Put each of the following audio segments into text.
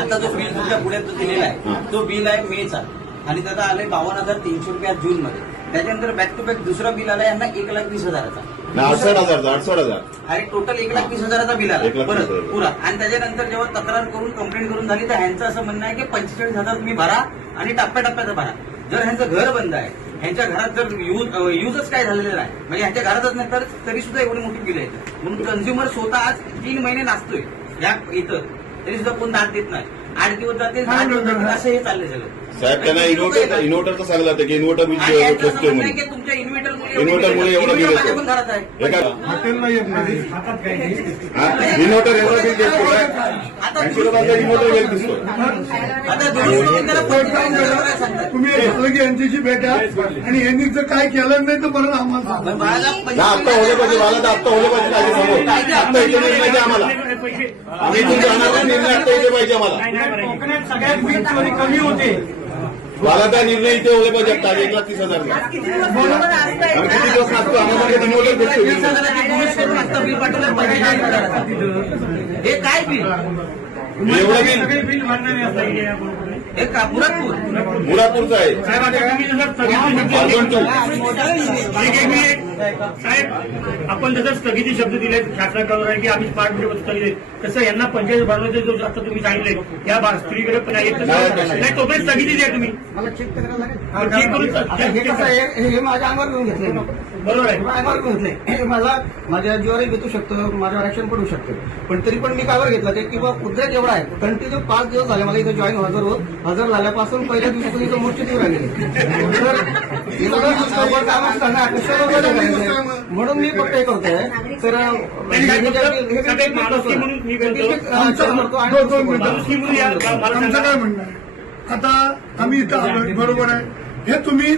आता जो बिल तुमच्या पुढे जो दिलेला आहे तो बिल आहे मेचा आणि त्याचा आलाय 52,300 रुपये जून मध्ये. त्याच्यानंतर बॅक टू बॅक दुसरा बिल आलाय यांना 1,20,000चा. 68,000 आणि टोटल 1,20,000चा बिल आला 1,20,000 परत पुरा. आणि त्याच्यानंतर जेव्हा तक्रार करून कंप्लेंट करून झाली तर ह्यांचं असं म्हणणं आहे की 45,000 तुम्ही भरा आणि टप्प्याटप्प्याचं भरा. जर ह्यांचं घर बंद आहे, ह्यांच्या घरात जर युजच काय झालेलं नाही म्हणजे ह्यांच्या घरातच नाही तर तरी सुद्धा एवढी मोठी बिल येतं. म्हणून कंझ्युमर स्वतः आज 3 महिने नाचतोय या इथं, तरी सुद्धा कोण दाद देत नाही. 8 दिवस जाते 10 दिवस जाते असं हे चाललंय सगळं. साहेब त्यांना इन्व्हर्टरचं सांगितलं होतं की इन्व्हर्टर बिल स्वस्त म्हणून. तुमच्या इन्व्हर्टरमुळे एवढं बिल माझ्या पण घरात आहे. हॉटेलला येत नाही. इन्व्हर्टर एवढं बिल देतो 80 रुपयाचा इन्व्हर्टर बिल दिसतो. आता 200 त्याला 45,000 सांगतात. तुम्ही झालं की यांच्याशी भेटा आणि यांनी जर काय केलं नाही तर परत आम्हाला पण मला हप्ता होले पाहिजे, मला तर हप्ता होले पाहिजे काय समोर. हप्ता इथे नाही पाहिजे आम्हाला. आम्ही इथून जाणार निर्णय हप्ता इथे पाहिजे आम्हाला. कोकणात सगळ्यात वीज चोरी कमी होते. मला त्या निर्णय इथे होले पाहिजे हप्ता 1,30,000. आम्ही किती दिवस नाचतो आम्हाला इन्व्हर्टर भेटतो. 20,000 करून आता बिल पाठवलं 45,000. हे काय बिल? एवढं बिल सगळे बिल भरणारे असतात. हे का मुरादपूर मुरादपूरचं आहे. साहेब आता तुम्ही जसं साहेब आपण जसं स्थगिती शब्द दिले शासनाकडून की आम्ही स्मार्ट मीटर स्थगित आहे, तसं यांना 45 भरण्याचे जो आता तुम्ही सांगितले या स्त्रीकडे पण येत नाही तोपर्यंत स्थगिती द्या तुम्ही. मला चेक करायला लागेल. चेक करून हे कसं आहे, हे माझ्या अंगावर घेऊन घेतलंय. बरोबर आहे. अंगावर घेऊन घेतलंय. हे मला माझ्या जीवावर भेटू शकतं, माझ्यावर ऍक्शन पडू शकतं. पण तरी पण मी कावर घेतलं ते किंवा उद्रेक एवढा आहे. कंटिन्यू 5 दिवस झाले मला इथं जॉईन हजर झाल्यापासून पहिल्या दिवसापासून इथं मूर्ती दूर राहिली. म्हणून मी फक्त हे करतोय तर आमचं काय म्हणणं आहे, आता आम्ही इथं आलोय बरोबर आहे. हे तुम्ही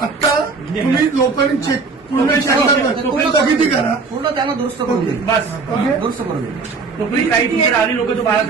आता तुम्ही लोकांनी चेक पूर्ण स्थगिती करा. पूर्ण त्यांना दुरुस्त करून देईल. बस दुरुस्त करून देईल. तोपर्यंत काही तुमच्या आली लोक तो बाळा